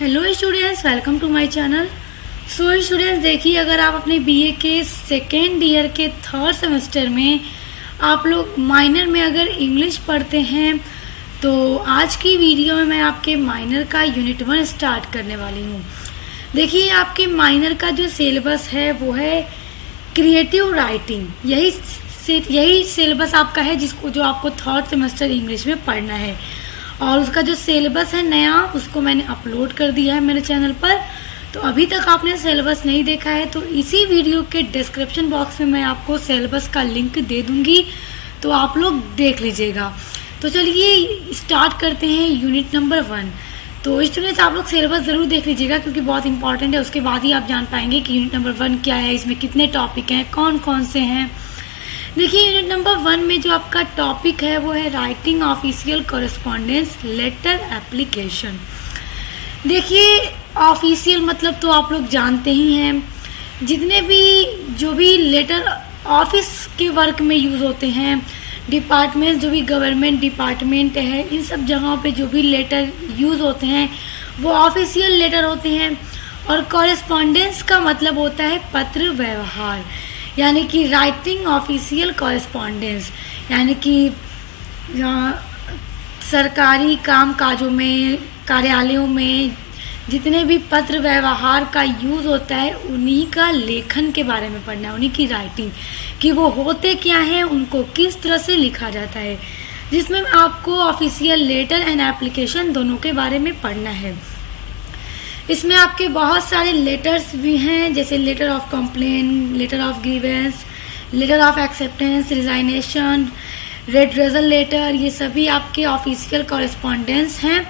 Hello students, welcome to my channel. So students, देखिए, अगर आप अपने बीए के सेकेंड ईयर के थर्ड सेमेस्टर में आप लोग माइनर में अगर इंग्लिश पढ़ते हैं तो आज की वीडियो में मैं आपके माइनर का यूनिट 1 स्टार्ट करने वाली हूँ। देखिए, आपके माइनर का जो सिलेबस है वो है क्रिएटिव राइटिंग। यही सिलेबस आपका है जो आपको थर्ड सेमेस्टर इंग्लिश में पढ़ना है। और उसका जो सिलेबस है नया, उसको मैंने अपलोड कर दिया है मेरे चैनल पर। तो अभी तक आपने सिलेबस नहीं देखा है तो इसी वीडियो के डिस्क्रिप्शन बॉक्स में मैं आपको सिलेबस का लिंक दे दूंगी, तो आप लोग देख लीजिएगा। तो चलिए स्टार्ट करते हैं यूनिट नंबर 1। तो स्टूडेंट्स, आप लोग सिलेबस ज़रूर देख लीजिएगा क्योंकि बहुत इंपॉर्टेंट है। उसके बाद ही आप जान पाएंगे कि यूनिट नंबर 1 क्या है, इसमें कितने टॉपिक हैं, कौन कौन से हैं। देखिए, यूनिट नंबर 1 में जो आपका टॉपिक है वो है writing official correspondence letter application. देखिए, ऑफिशियल मतलब तो आप लोग जानते ही हैं, जितने भी जो भी लेटर ऑफिस के वर्क में यूज़ होते हैं, डिपार्टमेंट जो भी गवर्नमेंट डिपार्टमेंट है, इन सब जगहों पे जो भी लेटर यूज़ होते हैं वो ऑफिशियल लेटर होते हैं। और कॉरेस्पॉन्डेंस का मतलब होता है पत्र व्यवहार, यानी कि राइटिंग ऑफिशियल कॉरेस्पॉन्डेंस, यानी कि सरकारी काम काजों में, कार्यालयों में जितने भी पत्र व्यवहार का यूज़ होता है उन्हीं का लेखन के बारे में पढ़ना है, उन्हीं की राइटिंग, कि वो होते क्या हैं, उनको किस तरह से लिखा जाता है, जिसमें आपको ऑफिशियल लेटर एंड एप्लीकेशन दोनों के बारे में पढ़ना है। इसमें आपके बहुत सारे लेटर्स भी हैं, जैसे letter of complain, letter of grievance, letter of acceptance, resignation, redressal letter, ये सभी आपके ऑफिशियल कॉरेस्पॉन्डेंस हैं।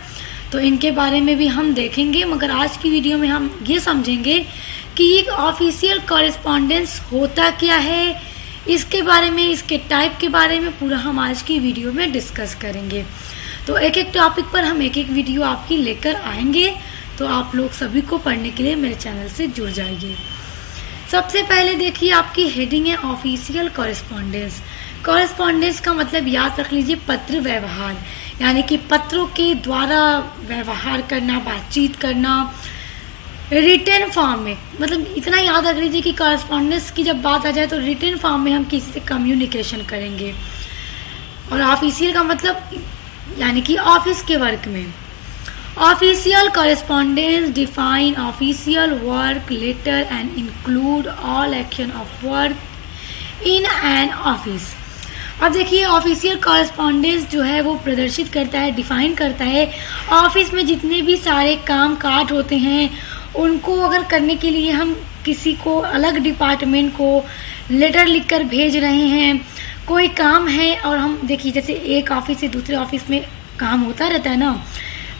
तो इनके बारे में भी हम देखेंगे, मगर आज की वीडियो में हम ये समझेंगे कि ये ऑफिशियल कॉरेस्पॉन्डेंस होता क्या है, इसके बारे में, इसके टाइप के बारे में पूरा हम आज की वीडियो में डिस्कस करेंगे। तो एक एक टॉपिक पर हम एक एक वीडियो आपकी लेकर आएंगे, तो आप लोग सभी को पढ़ने के लिए मेरे चैनल से जुड़ जाइए। सबसे पहले देखिए, आपकी हेडिंग है ऑफिशियल कॉरेस्पॉन्डेंस। कॉरेस्पॉन्डेंस का मतलब याद रख लीजिए पत्र व्यवहार, यानी कि पत्रों के द्वारा व्यवहार करना, बातचीत करना रिटन फॉर्म में। मतलब इतना याद रख लीजिए कि कॉरेस्पॉन्डेंस की जब बात आ जाए तो रिटन फॉर्म में हम किसी से कम्युनिकेशन करेंगे। और ऑफिशियल का मतलब यानी कि ऑफिस के वर्क में। Official correspondence define official work letter and include all action of work in an office। अब देखिए, ऑफिशियल कॉरेस्पॉन्डेंस जो है वो प्रदर्शित करता है, डिफाइन करता है ऑफिस में जितने भी सारे काम काज होते हैं, उनको अगर करने के लिए हम किसी को, अलग डिपार्टमेंट को लेटर लिखकर भेज रहे हैं, कोई काम है। और हम देखिए, जैसे एक ऑफिस से दूसरे ऑफिस में काम होता रहता है ना,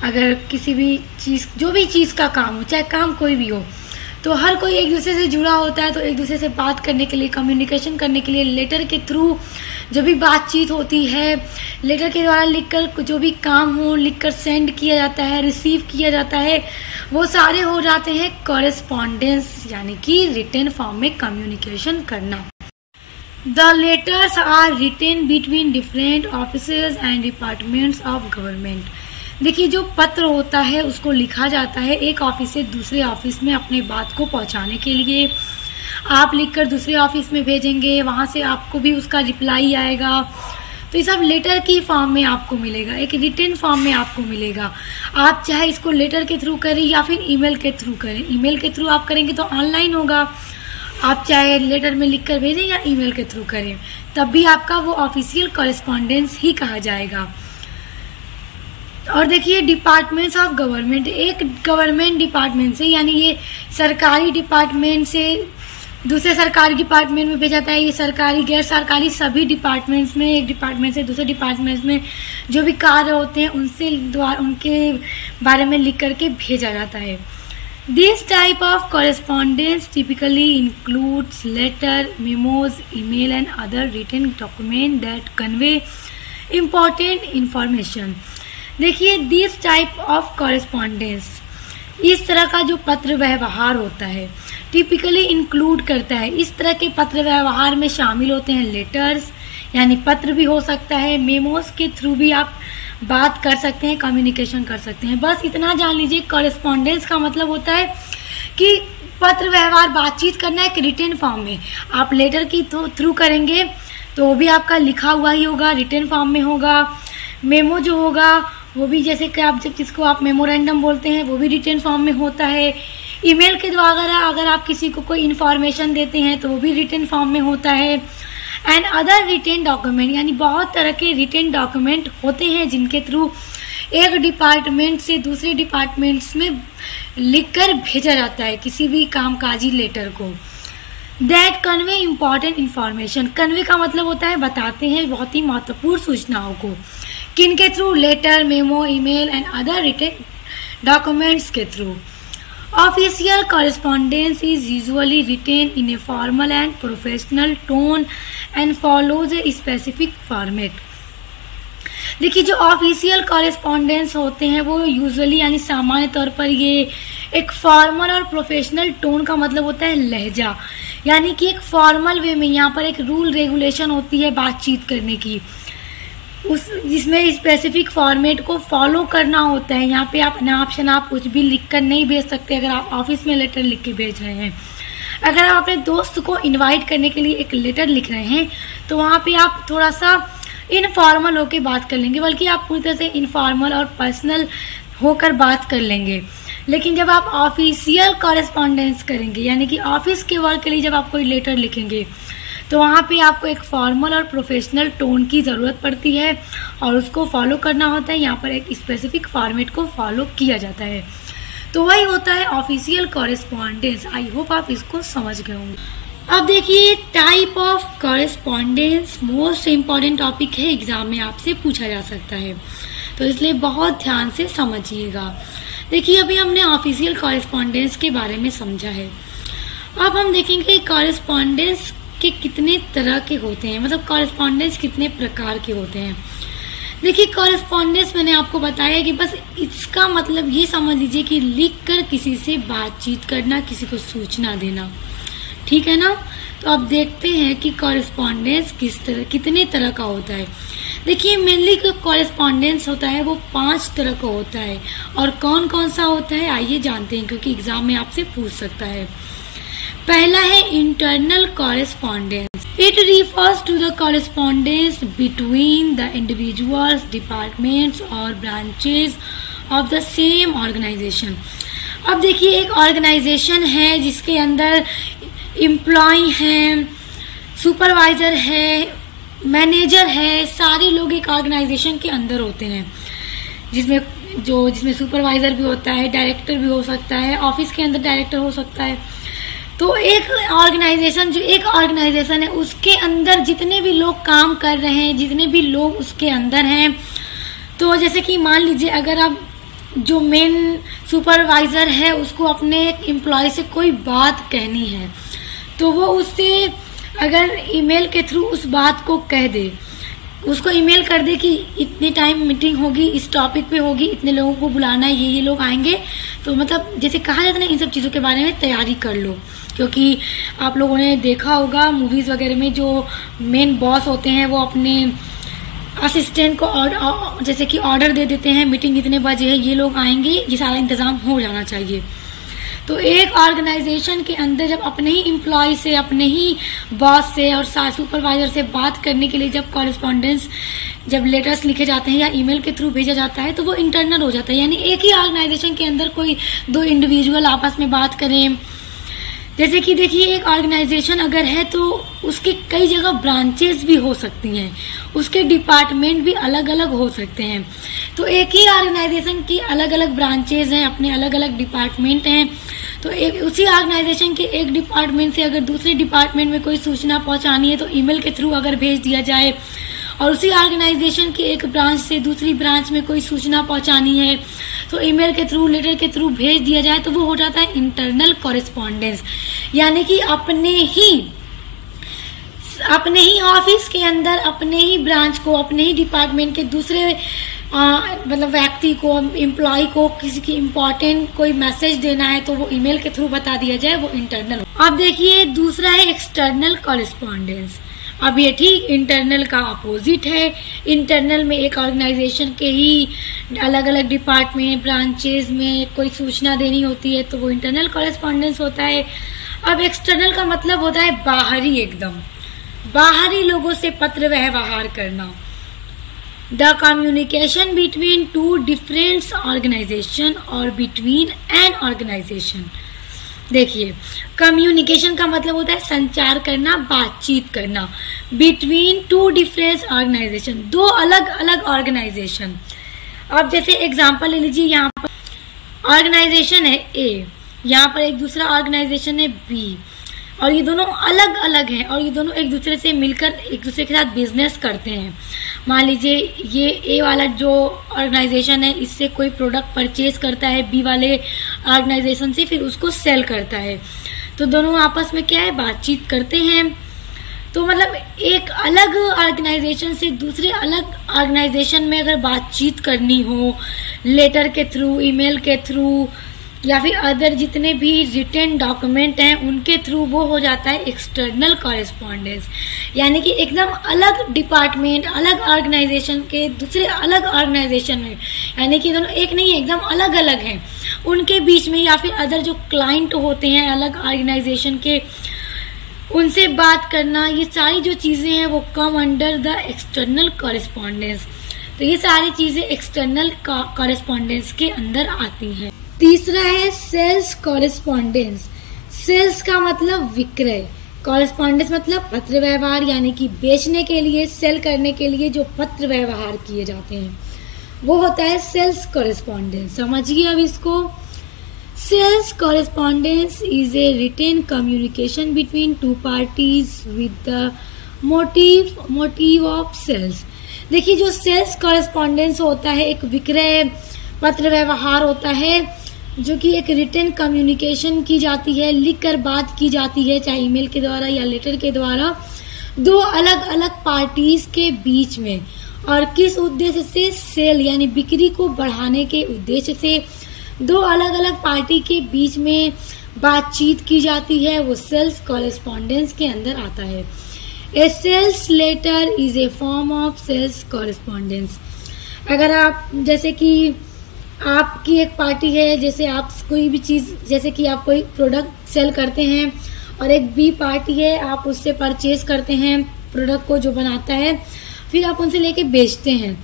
अगर किसी भी चीज़, जो भी चीज़ का काम हो, चाहे काम कोई भी हो, तो हर कोई एक दूसरे से जुड़ा होता है। तो एक दूसरे से बात करने के लिए, कम्युनिकेशन करने के लिए लेटर के थ्रू जो भी बातचीत होती है, लेटर के द्वारा लिखकर जो भी काम हो लिखकर सेंड किया जाता है, रिसीव किया जाता है, वो सारे हो जाते हैं कॉरेस्पॉन्डेंस, यानी कि रिटन फॉर्म में कम्युनिकेशन करना। The letters are written between different offices and departments of government. देखिए, जो पत्र होता है उसको लिखा जाता है एक ऑफिस से दूसरे ऑफिस में अपने बात को पहुंचाने के लिए। आप लिखकर दूसरे ऑफिस में भेजेंगे, वहां से आपको भी उसका रिप्लाई आएगा। तो ये सब लेटर की फॉर्म में आपको मिलेगा, एक रिटन फॉर्म में आपको मिलेगा। आप चाहे इसको लेटर के थ्रू करें या फिर ईमेल के थ्रू करें। ईमेल के थ्रू आप करेंगे तो ऑनलाइन होगा, आप चाहे लेटर में लिखकर भेजें या ईमेल के थ्रू करें, तब भी आपका वो ऑफिशियल कॉरेस्पॉन्डेंस ही कहा जाएगा। और देखिए, डिपार्टमेंट्स ऑफ गवर्नमेंट, एक गवर्नमेंट डिपार्टमेंट से, यानी ये सरकारी डिपार्टमेंट से दूसरे सरकारी डिपार्टमेंट में भेजा जाता है। ये सरकारी, गैर सरकारी सभी डिपार्टमेंट्स में, एक डिपार्टमेंट से दूसरे डिपार्टमेंट्स में जो भी कार्य होते हैं उनके बारे में लिख करके भेजा जाता है। This type of correspondence typically includes letter, memos, email and other written document that convey important information. देखिए, दिस टाइप ऑफ कॉरेस्पॉन्डेंस, इस तरह का जो पत्र व्यवहार होता है, टिपिकली इंक्लूड करता है, इस तरह के पत्र व्यवहार में शामिल होते हैं लेटर्स, यानी पत्र भी हो सकता है, मेमोस के थ्रू भी आप बात कर सकते हैं, कम्युनिकेशन कर सकते हैं। बस इतना जान लीजिए, कॉरेस्पॉन्डेंस का मतलब होता है कि पत्र व्यवहार, बातचीत करना एक रिटन फॉर्म में। आप लेटर की थ्रू करेंगे तो वो भी आपका लिखा हुआ ही होगा, रिटन फॉर्म में होगा। मेमो जो होगा वो भी, जैसे कि आप जिसको आप मेमोरेंडम बोलते हैं, वो भी रिटन फॉर्म में होता है। ईमेल के द्वारा अगर आप किसी को कोई इन्फॉर्मेशन देते हैं तो वो भी रिटन फॉर्म में होता है। एंड अदर रिटन डॉक्यूमेंट, यानी बहुत तरह के रिटन डॉक्यूमेंट होते हैं जिनके थ्रू एक डिपार्टमेंट से दूसरे डिपार्टमेंट्स में लिखकर भेजा जाता है किसी भी कामकाजी लेटर को। That convey important information, convey का मतलब होता है बताते हैं बहुत ही महत्वपूर्ण सूचनाओं को। किनके through? Letter, memo, email and other written documents के through. Official correspondence is usually written in a formal and professional tone and follows a specific format. देखिए, जो ऑफिशियल कॉरेस्पॉन्डेंस होते हैं वो यूजुअली यानी सामान्य तौर पर ये एक फॉर्मल और प्रोफेशनल टोन का मतलब होता है लहजा, यानी कि एक फॉर्मल वे में यहाँ पर एक रूल रेगुलेशन होती है बातचीत करने की, उस जिसमें स्पेसिफिक फॉर्मेट को फॉलो करना होता है। यहाँ पे आप अनाप शनाप कुछ भी लिखकर नहीं भेज सकते अगर आप ऑफिस में लेटर लिख के भेज रहे हैं। अगर आप अपने दोस्त को इनवाइट करने के लिए एक लेटर लिख रहे हैं तो वहाँ पे आप थोड़ा सा इनफॉर्मल होकर बात कर लेंगे, बल्कि आप पूरी तरह से इनफॉर्मल और पर्सनल होकर बात कर लेंगे। लेकिन जब आप ऑफिशियल कॉरेस्पॉन्डेंस करेंगे, यानी कि ऑफिस के वर्क के लिए जब आप कोई लेटर लिखेंगे, तो वहाँ पे आपको एक फॉर्मल और प्रोफेशनल टोन की ज़रूरत पड़ती है और उसको फॉलो करना होता है। यहाँ पर एक स्पेसिफिक फॉर्मेट को फॉलो किया जाता है, तो वही होता है ऑफिशियल कॉरेस्पॉन्डेंस। आई होप आप इसको समझ गए होंगे। अब देखिए, type of correspondence most important topic है, एग्जाम में आपसे पूछा जा सकता है, तो इसलिए बहुत ध्यान से समझिएगा। देखिए, अभी हमने ऑफिशियल कॉरेस्पॉन्डेंस के बारे में समझा है। अब हम देखेंगे कॉरेस्पॉन्डेंस के कितने तरह के होते हैं, मतलब कॉरेस्पॉन्डेंस कितने प्रकार के होते हैं। देखिए, कॉरेस्पॉन्डेंस मैंने आपको बताया कि बस इसका मतलब ये समझ लीजिए कि लिखकर किसी से बातचीत करना, किसी को सूचना देना, ठीक है ना। तो अब देखते हैं कि कॉरेस्पॉन्डेंस कितने तरह का होता है। देखिए, मेनली जो कॉरेस्पॉन्डेंस होता है वो 5 तरह का होता है, और कौन कौन सा होता है आइए जानते हैं, क्योंकि एग्जाम में आपसे पूछ सकता है। पहला है internal correspondence. It refers to the correspondence between the individuals, departments और branches of the same organization. अब देखिए, एक ऑर्गेनाइजेशन है जिसके अंदर एम्प्लॉय हैं, सुपरवाइजर है, मैनेजर है, सारे लोग एक ऑर्गेनाइजेशन के अंदर होते हैं, जिसमें सुपरवाइजर भी होता है, डायरेक्टर भी हो सकता है, ऑफिस के अंदर डायरेक्टर हो सकता है। तो एक ऑर्गेनाइजेशन है, उसके अंदर जितने भी लोग काम कर रहे हैं, जितने भी लोग उसके अंदर हैं, तो जैसे कि मान लीजिए अगर आप जो मेन सुपरवाइजर है उसको अपने एम्प्लॉय से कोई बात कहनी है, तो वो उससे अगर ईमेल के थ्रू उस बात को कह दे, उसको ईमेल कर दे कि इतने टाइम मीटिंग होगी, इस टॉपिक पे होगी, इतने लोगों को बुलाना है, ये लोग आएंगे, तो मतलब जैसे कहा जाता है ना, इन सब चीज़ों के बारे में तैयारी कर लो। क्योंकि आप लोगों ने देखा होगा मूवीज़ वगैरह में जो मेन बॉस होते हैं वो अपने असिस्टेंट को जैसे कि ऑर्डर दे देते हैं, मीटिंग इतने बजे है, ये लोग आएंगे, ये सारा इंतजाम हो जाना चाहिए। तो एक ऑर्गेनाइजेशन के अंदर जब अपने ही एम्प्लॉय से, अपने ही बॉस से और सुपरवाइजर से बात करने के लिए जब कॉरेस्पॉन्डेंस, जब लेटर्स लिखे जाते हैं या ईमेल के थ्रू भेजा जाता है, तो वो इंटरनल हो जाता है। यानी एक ही ऑर्गेनाइजेशन के अंदर कोई 2 इंडिविजुअल आपस में बात करें। जैसे कि देखिए, एक ऑर्गेनाइजेशन अगर है तो उसके कई जगह ब्रांचेस भी हो सकती हैं, उसके डिपार्टमेंट भी अलग अलग हो सकते हैं। तो एक ही ऑर्गेनाइजेशन की अलग अलग ब्रांचेस हैं, अपने अलग अलग डिपार्टमेंट हैं। तो एक उसी ऑर्गेनाइजेशन के एक डिपार्टमेंट से अगर दूसरे डिपार्टमेंट में कोई सूचना पहुंचानी है तो ईमेल के थ्रू अगर भेज दिया जाए, और उसी ऑर्गेनाइजेशन के एक ब्रांच से दूसरी ब्रांच में कोई सूचना पहुंचानी है तो ईमेल के थ्रू, लेटर के थ्रू भेज दिया जाए, तो वो हो जाता है इंटरनल कॉरेस्पॉन्डेंस। यानी कि अपने ही ऑफिस के अंदर, अपने ही ब्रांच को, अपने ही डिपार्टमेंट के दूसरे मतलब व्यक्ति को, एम्प्लॉय को किसी की इम्पोर्टेंट कोई मैसेज देना है तो वो ईमेल के थ्रू बता दिया जाए, वो इंटरनल। अब देखिए, दूसरा है एक्सटर्नल कॉरेस्पॉन्डेंस। अब ये ठीक इंटरनल का अपोजिट है। इंटरनल में एक ऑर्गेनाइजेशन के ही अलग अलग डिपार्टमेंट ब्रांचेस में कोई सूचना देनी होती है तो वो इंटरनल कॉरेस्पॉन्डेंस होता है। अब एक्सटर्नल का मतलब होता है बाहरी, एकदम बाहरी लोगों से पत्र व्यवहार करना। The communication between two different organisation और बिटवीन एन ऑर्गेनाइजेशन। देखिए, कम्युनिकेशन का मतलब होता है संचार करना, बातचीत करना। बिटवीन टू डिफरेंट ऑर्गेनाइजेशन, दो अलग अलग ऑर्गेनाइजेशन। अब जैसे एग्जांपल ले लीजिए, यहाँ पर ऑर्गेनाइजेशन है ए, यहाँ पर एक दूसरा ऑर्गेनाइजेशन है बी, और ये दोनों अलग अलग हैं और ये दोनों एक दूसरे से मिलकर एक दूसरे के साथ बिजनेस करते हैं। मान लीजिए ये ए वाला जो ऑर्गेनाइजेशन है इससे कोई प्रोडक्ट परचेज करता है बी वाले ऑर्गेनाइजेशन से, फिर उसको सेल करता है, तो दोनों आपस में क्या है, बातचीत करते हैं। तो मतलब एक अलग ऑर्गेनाइजेशन से दूसरे अलग ऑर्गेनाइजेशन में अगर बातचीत करनी हो लेटर के थ्रू, ईमेल के थ्रू, या फिर अदर जितने भी रिटन डॉक्यूमेंट हैं उनके थ्रू, वो हो जाता है एक्सटर्नल कॉरेस्पॉन्डेंस। यानी कि एकदम अलग डिपार्टमेंट, अलग ऑर्गेनाइजेशन के दूसरे अलग ऑर्गेनाइजेशन में, यानी कि दोनों एक नहीं है, एकदम अलग अलग हैं, उनके बीच में, या फिर अदर जो क्लाइंट होते हैं अलग ऑर्गेनाइजेशन के, उनसे बात करना, ये सारी जो चीज़ें हैं वो come under the external correspondence. तो ये सारी चीज़ें एक्सटर्नल कॉरेस्पॉन्डेंस के अंदर आती हैं। तीसरा है सेल्स कॉरेस्पॉन्डेंस। सेल्स का मतलब विक्रय, कॉरेस्पॉन्डेंस मतलब पत्र व्यवहार, यानी कि बेचने के लिए, सेल करने के लिए जो पत्र व्यवहार किए जाते हैं वो होता है सेल्स कॉरेस्पॉन्डेंस। समझिए अब इसको। Sales correspondence is a written communication between two parties with the motive of sales. देखिए, जो सेल्स कॉरेस्पॉन्डेंस होता है एक विक्रय पत्र व्यवहार होता है जो कि एक रिटन कम्युनिकेशन की जाती है, लिखकर बात की जाती है, चाहे ईमेल के द्वारा या लेटर के द्वारा, दो अलग अलग पार्टीज के बीच में। और किस उद्देश्य से, सेल यानी बिक्री को बढ़ाने के उद्देश्य से दो अलग अलग पार्टी के बीच में बातचीत की जाती है, वो सेल्स कॉरेस्पॉन्डेंस के अंदर आता है। A sales letter is a form of sales correspondence. अगर आप, जैसे कि आपकी एक पार्टी है, जैसे आप कोई भी चीज़, जैसे कि आप कोई प्रोडक्ट सेल करते हैं और एक बी पार्टी है, आप उससे परचेज करते हैं प्रोडक्ट को जो बनाता है, फिर आप उनसे लेके बेचते हैं,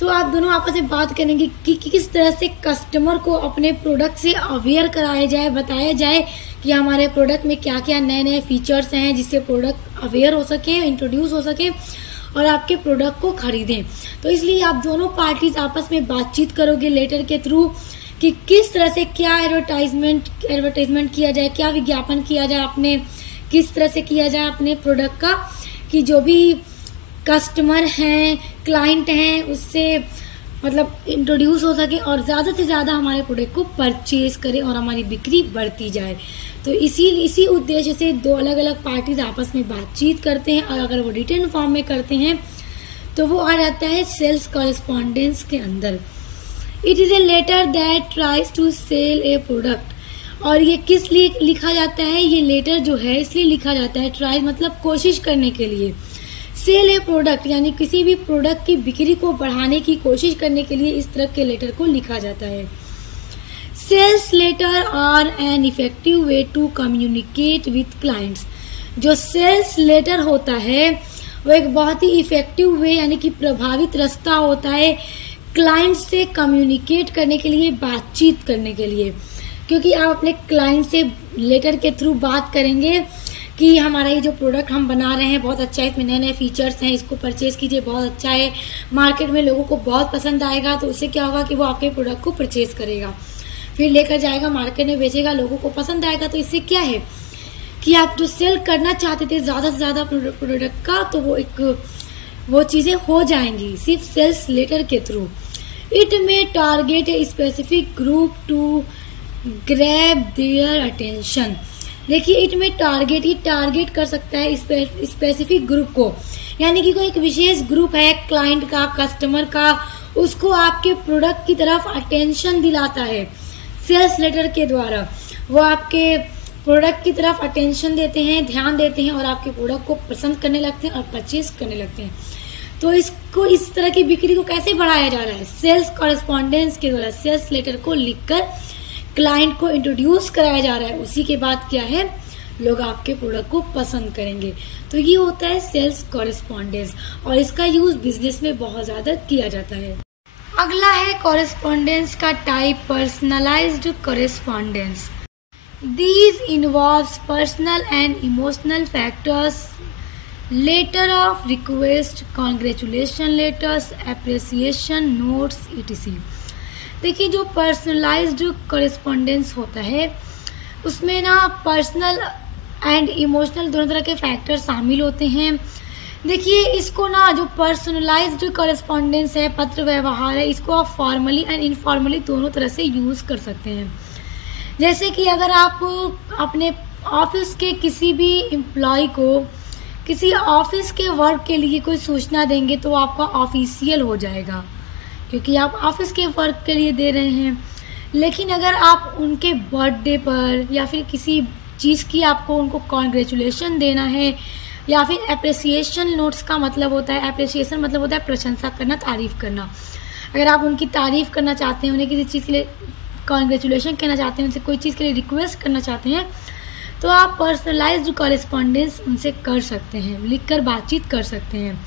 तो आप दोनों आपस में बात करेंगे कि किस तरह से कस्टमर को अपने प्रोडक्ट से अवेयर कराया जाए, बताया जाए कि हमारे प्रोडक्ट में क्या क्या नए नए फीचर्स हैं जिससे प्रोडक्ट अवेयर हो सके, इंट्रोड्यूस हो सके और आपके प्रोडक्ट को खरीदें। तो इसलिए आप दोनों पार्टीज आपस में बातचीत करोगे लेटर के थ्रू कि किस तरह से क्या एडवर्टाइजमेंट किया जाए, क्या विज्ञापन किया जाए, अपने किस तरह से किया जाए अपने प्रोडक्ट का, कि जो भी कस्टमर हैं, क्लाइंट हैं, उससे मतलब इंट्रोड्यूस हो सके और ज़्यादा से ज़्यादा हमारे प्रोडक्ट को परचेज करें और हमारी बिक्री बढ़ती जाए। तो इसी उद्देश्य से दो अलग अलग पार्टीज आपस में बातचीत करते हैं, और अगर वो रिटन फॉर्म में करते हैं तो वो आ जाता है सेल्स कॉरेस्पॉन्डेंस के अंदर। It is a letter that tries to sell a product. और ये किस लिए लिखा जाता है, ये लेटर जो है इसलिए लिखा जाता है, ट्राई मतलब कोशिश करने के लिए, सेल ए प्रोडक्ट यानी किसी भी प्रोडक्ट की बिक्री को बढ़ाने की कोशिश करने के लिए इस तरह के लेटर को लिखा जाता है। Sales letter are an effective way to communicate with clients. जो सेल्स लेटर होता है वो एक बहुत ही इफेक्टिव वे यानी कि प्रभावित रास्ता होता है क्लाइंट से कम्युनिकेट करने के लिए, बातचीत करने के लिए, क्योंकि आप अपने क्लाइंट से लेटर के थ्रू बात करेंगे कि हमारा ये जो प्रोडक्ट हम बना रहे हैं बहुत अच्छा है, इसमें नए नए फीचर्स हैं, इसको परचेज कीजिए, बहुत अच्छा है, मार्केट में लोगों को बहुत पसंद आएगा। तो उससे क्या होगा कि वो आपके प्रोडक्ट को परचेज करेगा, फिर लेकर जाएगा, मार्केट में बेचेगा, लोगों को पसंद आएगा। तो इससे क्या है कि आप जो सेल करना चाहते थे ज़्यादा से ज़्यादा प्रोडक्ट का, तो वो चीज़ें हो जाएंगी सिर्फ सेल्स लेटर के through. It may target a specific group to grab their attention. देखिए, इट में टारगेट कर सकता है स्पेसिफिक ग्रुप को, यानी कि कोई एक विशेष ग्रुप है क्लाइंट का, कस्टमर का, उसको आपके प्रोडक्ट की तरफ अटेंशन दिलाता है सेल्स लेटर के द्वारा। वो आपके प्रोडक्ट की तरफ अटेंशन देते हैं, ध्यान देते हैं और आपके प्रोडक्ट को पसंद करने लगते हैं और परचेज करने लगते हैं। तो इसको इस तरह की बिक्री को कैसे बढ़ाया जा रहा है? सेल्स कॉरेस्पॉन्डेंस के द्वारा सेल्स लेटर को लिखकर क्लाइंट को इंट्रोड्यूस कराया जा रहा है। उसी के बाद क्या है, लोग आपके प्रोडक्ट को पसंद करेंगे। तो ये होता है सेल्स कॉरेस्पॉन्डेंस और इसका यूज बिजनेस में बहुत ज्यादा किया जाता है। अगला है कॉरेस्पॉन्डेंस का type, personalised correspondence. These involves personal and emotional factors, letter of request, congratulation letters, appreciation notes, etc. देखिए जो पर्सनलाइज्ड कॉरेस्पॉन्डेंस होता है उसमें ना पर्सनल एंड इमोशनल दोनों तरह के फैक्टर शामिल होते हैं। देखिए इसको ना जो पर्सनलाइज्ड कॉरेस्पॉन्डेंस है, पत्र व्यवहार है, इसको आप फॉर्मली एंड इनफॉर्मली दोनों तरह से यूज कर सकते हैं। जैसे कि अगर आप अपने ऑफिस के किसी भी एम्प्लॉय को किसी ऑफिस के वर्क के लिए कोई सूचना देंगे तो आपका ऑफिशियल हो जाएगा, क्योंकि आप ऑफिस के वर्क के लिए दे रहे हैं। लेकिन अगर आप उनके बर्थडे पर या फिर किसी चीज़ की आपको उनको कॉन्ग्रेचुलेशन देना है, या फिर अप्रिसिएशन नोट्स का मतलब होता है, अप्रिसिएशन मतलब होता है प्रशंसा करना, तारीफ करना। अगर आप उनकी तारीफ करना चाहते हैं, उन्हें किसी चीज़ के लिए कॉन्ग्रेचुलेशन कहना चाहते हैं, उनसे कोई चीज़ के लिए रिक्वेस्ट करना चाहते हैं, तो आप पर्सनलाइज्ड कॉरेस्पॉन्डेंस उनसे कर सकते हैं, लिखकर बातचीत कर सकते हैं।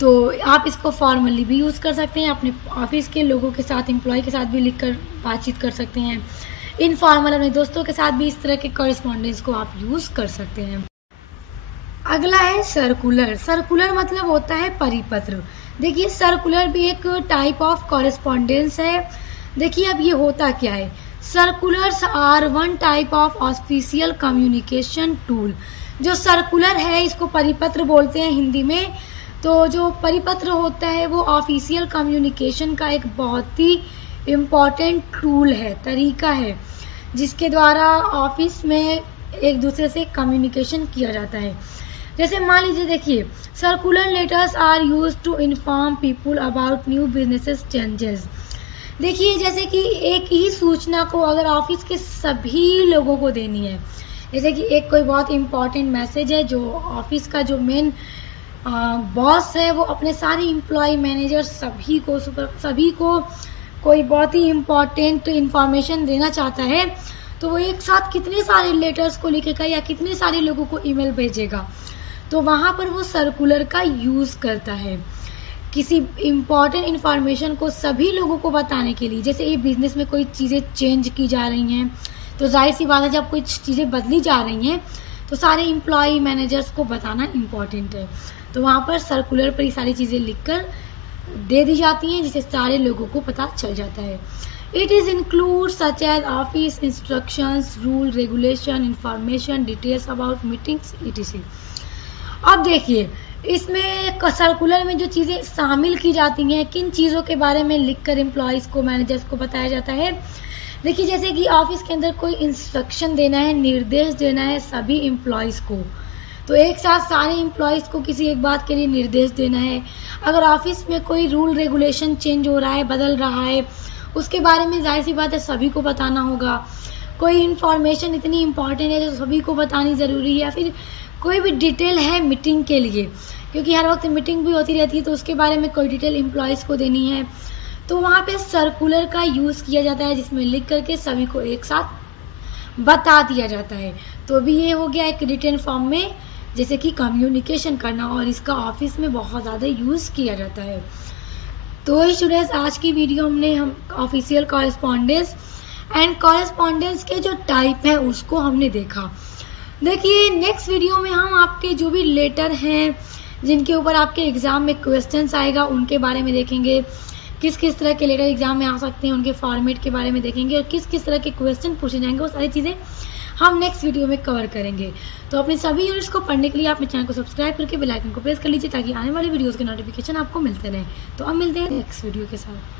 तो आप इसको फॉर्मली भी यूज़ कर सकते हैं, अपने ऑफिस के लोगों के साथ, एम्प्लॉय के साथ भी लिखकर बातचीत कर सकते हैं। इनफॉर्मल अपने दोस्तों के साथ भी इस तरह के कॉरेस्पॉन्डेंस को आप यूज़ कर सकते हैं। अगला है सर्कुलर। सर्कुलर मतलब होता है परिपत्र। देखिए सर्कुलर भी एक टाइप ऑफ कॉरेस्पॉन्डेंस है। देखिए अब ये होता क्या है, circulars are one type of official communication tool. जो सर्कुलर है इसको परिपत्र बोलते हैं हिंदी में। तो जो परिपत्र होता है वो ऑफिशियल कम्युनिकेशन का एक बहुत ही इम्पॉर्टेंट टूल है, तरीका है, जिसके द्वारा ऑफिस में एक दूसरे से कम्युनिकेशन किया जाता है। जैसे मान लीजिए, देखिए circular letters are used to inform people about new businesses changes. देखिए जैसे कि एक ही सूचना को अगर ऑफिस के सभी लोगों को देनी है, जैसे कि एक कोई बहुत इम्पोर्टेंट मैसेज है जो ऑफिस का जो मेन बॉस है वो अपने सारे एम्प्लॉय, मैनेजर सभी को कोई बहुत ही इम्पोर्टेंट इंफॉर्मेशन देना चाहता है, तो वो एक साथ कितने सारे लेटर्स को लिखेगा या कितने सारे लोगों को ईमेल भेजेगा। तो वहाँ पर वो सर्कुलर का यूज़ करता है किसी इम्पॉर्टेंट इन्फॉर्मेशन को सभी लोगों को बताने के लिए। जैसे ये बिजनेस में कोई चीज़ें चेंज की जा रही हैं, तो जाहिर सी बात है जब कुछ चीज़ें बदली जा रही हैं तो सारे एम्प्लॉय, मैनेजर्स को बताना इम्पॉर्टेंट है। तो वहाँ पर सर्कुलर पर ये सारी चीज़ें लिखकर दे दी जाती हैं, जिससे सारे लोगों को पता चल जाता है। It is include such as office instructions, rule, regulation, information, details about meetings, etc. अब देखिए इसमें सर्कुलर में जो चीज़ें शामिल की जाती हैं, किन चीज़ों के बारे में लिखकर एम्प्लॉयज़ को, मैनेजर्स को बताया जाता है। देखिए जैसे कि ऑफिस के अंदर कोई इंस्ट्रक्शन देना है, निर्देश देना है सभी एम्प्लॉयज़ को, तो एक साथ सारे एम्प्लॉयज़ को किसी एक बात के लिए निर्देश देना है। अगर ऑफिस में कोई रूल रेगुलेशन चेंज हो रहा है, बदल रहा है, उसके बारे में जाहिर सी बात है सभी को बताना होगा। कोई इन्फॉर्मेशन इतनी इम्पॉर्टेंट है जो सभी को बतानी ज़रूरी है, या फिर कोई भी डिटेल है मीटिंग के लिए, क्योंकि हर वक्त मीटिंग भी होती रहती है, तो उसके बारे में कोई डिटेल एम्प्लॉयज़ को देनी है, तो वहाँ पे सर्कुलर का यूज़ किया जाता है, जिसमें लिख करके सभी को एक साथ बता दिया जाता है। तो अभी ये हो गया एक रिटन फॉर्म में जैसे कि कम्युनिकेशन करना, और इसका ऑफिस में बहुत ज़्यादा यूज़ किया जाता है। तो स्टूडेंट्स आज की वीडियो हम ऑफिशियल कॉरेस्पॉन्डेंस एंड कॉरेस्पॉन्डेंस के जो टाइप हैं उसको हमने देखा। देखिए नेक्स्ट वीडियो में हम आपके जो भी लेटर हैं जिनके ऊपर आपके एग्ज़ाम में क्वेश्चंस आएगा उनके बारे में देखेंगे। किस किस तरह के लेटर एग्जाम में आ सकते हैं, उनके फॉर्मेट के बारे में देखेंगे, और किस किस तरह के क्वेश्चन पूछे जाएंगे, वो सारी चीज़ें हम नेक्स्ट वीडियो में कवर करेंगे। तो अपने सभी यूनिट्स को पढ़ने के लिए आप मेरे चैनल को सब्सक्राइब करके बेल आइकन को प्रेस कर लीजिए, ताकि आने वाली वीडियोज़ के नोटिफिकेशन आपको मिलते रहें। तो अब मिलते हैं नेक्स्ट वीडियो के साथ।